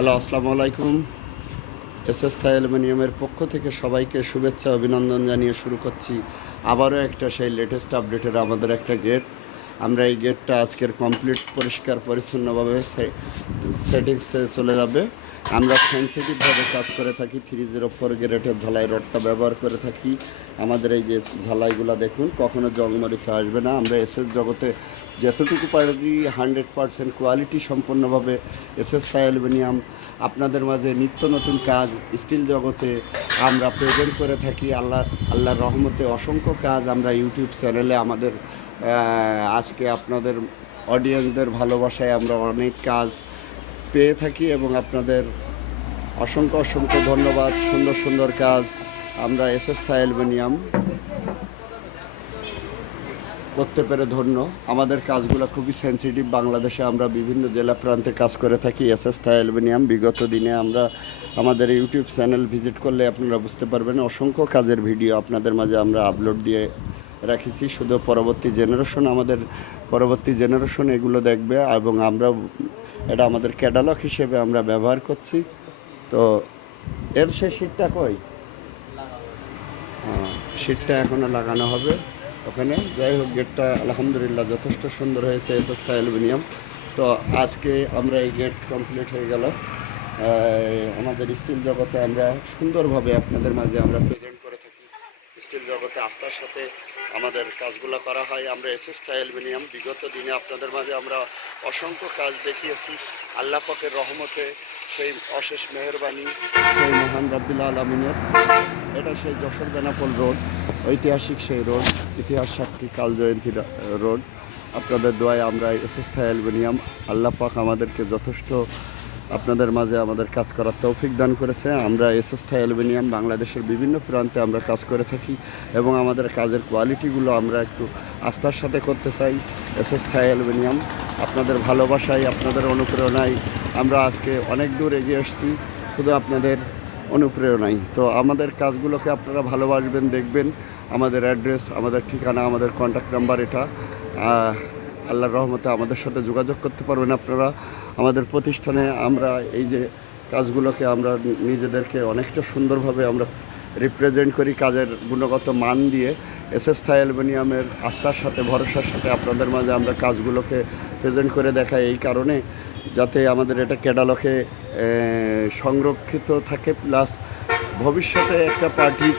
Hello, আসসালামু আলাইকুম। S S থাই অ্যালুমিনিয়ামের পক্ষ থেকে সবাইকে শুভেচ্ছা, অভিনন্দন জানিয়ে শুরু করছি আবারও একটা সেই লেটেস্ট আপডেটের আমাদের একটা গেট আমরা এই গেটটা আজকের কমপ্লিট পরিষ্কার, পরিচ্ছন্নভাবে সেটিংসে চলে যাবে। আমরা সেন্সিটিভভাবে কাজ করে থাকি থ্রি জিরো ফোর গ্রেটের ঝালাই রডটা ব্যবহার করে থাকি। আমাদের এই যে ঝালাইগুলো দেখুন, কখনো জংমরিচা আসবে না। আমরা এসএস জগতে যতটুকু পারি হান্ড্রেড পারসেন্ট কোয়ালিটি সম্পন্নভাবে এসএস অ্যালুমিনিয়াম আপনাদের মাঝে নিত্য নতুন কাজ স্টিল জগতে আমরা প্রেজেন্ট করে থাকি। আল্লাহ, আল্লাহর রহমতে অসংখ্য কাজ আমরা ইউটিউব চ্যানেলে আমাদের আজকে আপনাদের অডিয়েন্সদের ভালোবাসায় আমরা অনেক কাজ পেয়ে থাকি এবং আপনাদের অসংখ্য অসংখ্য ধন্যবাদ। সুন্দর সুন্দর কাজ আমরা এস এস থাই অ্যালুমিনিয়াম করতে পেরে ধন্য। আমাদের কাজগুলো খুবই সেন্সিটিভ বাংলাদেশে আমরা বিভিন্ন জেলা প্রান্তে কাজ করে থাকি এস এস থাই অ্যালুমিনিয়াম বিগত দিনে আমরা আমাদের ইউটিউব চ্যানেল ভিজিট করলে আপনারা বুঝতে পারবেন অসংখ্য কাজের ভিডিও আপনাদের মাঝে আমরা আপলোড দিয়ে রাখিছি। শুধু পরবর্তী জেনারেশন আমাদের পরবর্তী জেনারেশন এগুলো দেখবে এবং আমরা এটা আমাদের ক্যাটালগ হিসেবে আমরা ব্যবহার করছি। তো এর সে শীটটা কই? হ্যাঁ, শীটটা এখনও লাগানো হবে ওখানে। যাই হোক গেটটা আলহামদুলিল্লাহ যথেষ্ট সুন্দর হয়েছে এস এস অ্যালুমিনিয়াম। তো আজকে আমরা এই গেট কমপ্লিট হয়ে গেল। আমাদের স্টিল জগতে আমরা সুন্দরভাবে আপনাদের মাঝে আমরা স্টিল জগতে আস্থার সাথে আমাদের কাজগুলো করা হয়। আমরা এসএস এস অ্যালুমিনিয়াম বিগত দিনে আপনাদের মাঝে আমরা অসংখ্য কাজ দেখিয়েছি। আল্লাহ পাকের রহমতে সেই অশেষ মেহরবানি সেই মহান রব্দুল্লা আলমিনের। এটা সেই যশোর বেনাপোল রোড, ঐতিহাসিক সেই রোড, ইতিহাস সাক্ষী কাল জয়ন্তী রোড। আপনাদের দোয়ায় আমরা এসএসথা অ্যালবেনিয়াম আল্লাহ পাক আমাদেরকে যথেষ্ট আপনাদের মাঝে আমাদের কাজ করার তৌফিক দান করেছে। আমরা এসএসথা অ্যালবেনিয়াম বাংলাদেশের বিভিন্ন প্রান্তে আমরা কাজ করে থাকি এবং আমাদের কাজের কোয়ালিটিগুলো আমরা একটু আস্থার সাথে করতে চাই। এসএসথা অ্যালবেনিয়াম আপনাদের ভালোবাসায়, আপনাদের অনুপ্রেরণায় আমরা আজকে অনেক দূর এগিয়ে এসেছি, শুধু আপনাদের অনুপ্রেরণাই তো আমাদের কাজগুলোকে আপনারা ভালোবাসবেন, দেখবেন। আমাদের অ্যাড্রেস, আমাদের ঠিকানা, আমাদের কন্ট্যাক্ট নাম্বার এটা। আল্লাহর রহমতে আমাদের সাথে যোগাযোগ করতে পারবেন আপনারা। আমাদের প্রতিষ্ঠানে আমরা এই যে কাজগুলোকে আমরা নিজেদেরকে অনেকটা সুন্দরভাবে আমরা রিপ্রেজেন্ট করি কাজের গুণগত মান দিয়ে। এস এস থাই অ্যালুমিনিয়ামের আস্থার সাথে, ভরসার সাথে আপনাদের মাঝে আমরা কাজগুলোকে প্রেজেন্ট করে দেখাই এই কারণে, যাতে আমাদের এটা ক্যাডালকে সংরক্ষিত থাকে। প্লাস ভবিষ্যতে একটা পার্টি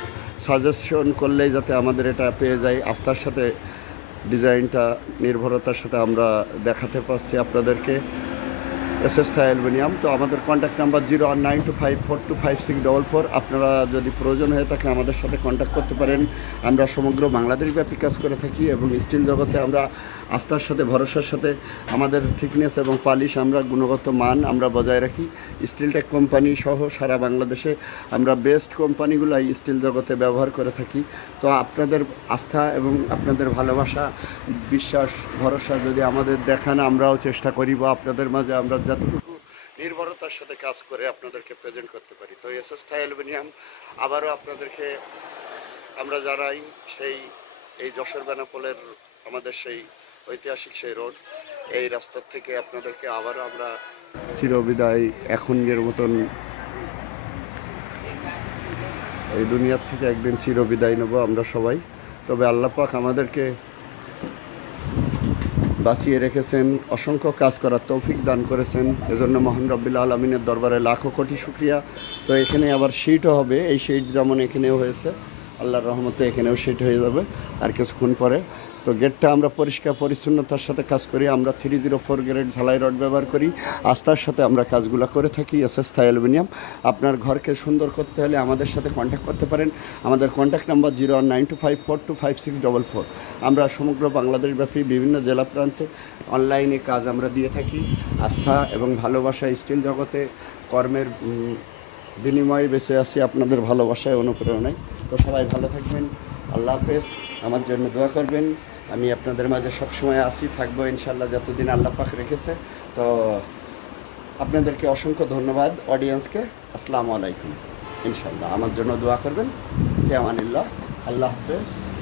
সাজেশন করলেই যাতে আমাদের এটা পেয়ে যায়। আস্থার সাথে ডিজাইনটা নির্ভরতার সাথে আমরা দেখাতে পারছি আপনাদেরকে। এস এস থাই তো আমাদের contact number zero one nine two five four two five six double four. আপনারা যদি প্রয়োজন হয়ে থাকে আমাদের সাথে কন্ট্যাক্ট করতে পারেন। আমরা সমগ্র বাংলাদেশ ব্যাপী কাজ করে থাকি এবং স্টিল জগতে আমরা আস্থার সাথে, ভরসার সাথে আমাদের থিকনেস এবং পালিশ আমরা গুণগত মান আমরা বজায় রাখি। স্টিলটেক কোম্পানি সহ সারা বাংলাদেশে আমরা বেস্ট কোম্পানিগুলো এই স্টিল জগতে ব্যবহার করে থাকি। তো আপনাদের আস্থা এবং আপনাদের ভালোবাসা, বিশ্বাস, ভরসা যদি আমাদের দেখান আমরাও চেষ্টা করি বা আপনাদের মাঝে আমরা যতটুকু নির্ভরতার সাথে কাজ করে আপনাদেরকে প্রেজেন্ট করতে পারি। তো এস এস থাই অ্যালুমিনিয়াম আবারও আপনাদেরকে আমরা যারাই সেই, এই যশোর বেনাপোলের আমাদের সেই ঐতিহাসিক সেই রোড। এই রাস্তার থেকে আপনাদেরকে আবারও আমরা চিরবিদায় এখনকার মতন এই দুনিয়ার থেকে একদিন চিরবিদায় নেব আমরা সবাই। তবে আল্লাহ পাক আমাদেরকে বাঁচিয়ে রেখেছেন, অসংখ্য কাজ করার তৌফিক দান করেছেন। এজন্য মহান রব্বিল্লা আলমিনের দরবারে লাখো কোটি শুক্রিয়া। তো এখানে আবার শিটও হবে। এই সিট যেমন এখানেও হয়েছে, আল্লাহর রহমতে এখানেও সিট হয়ে যাবে। আর কিছুক্ষণ পরে তো গেটটা আমরা পরিষ্কার পরিচ্ছন্নতার সাথে কাজ করি, আমরা থ্রি জিরো ফোর গ্রেড ঝালাই রড ব্যবহার করি, আস্থার সাথে আমরা কাজগুলো করে থাকি এস এস থাই অ্যালুমিনিয়াম আপনার ঘরকে সুন্দর করতে হলে আমাদের সাথে কন্ট্যাক্ট করতে পারেন। আমাদের contact number zero one nine two five four two five six double four আমরা সমগ্র বাংলাদেশব্যাপী বিভিন্ন জেলা প্রান্তে অনলাইনে কাজ আমরা দিয়ে থাকি। আস্থা এবং ভালোবাসা স্টিল জগতে কর্মের বিনিময়ে বেঁচে আছি আপনাদের ভালোবাসায়, অনুপ্রেরণায়। তো সবাই ভালো থাকবেন। আল্লাহ হাফেজ। আমার জন্য দোয়া করবেন। আমি আপনাদের মাঝে সবসময় আসি থাকব ইনশাল্লাহ যতদিন আল্লাহ পাক রেখেছে। তো আপনাদেরকে অসংখ্য ধন্যবাদ অডিয়েন্সকে। আসসালামু আলাইকুম ইনশাল্লাহ আমার জন্য দোয়া করবেন। কে আল্লাহ হাফেজ।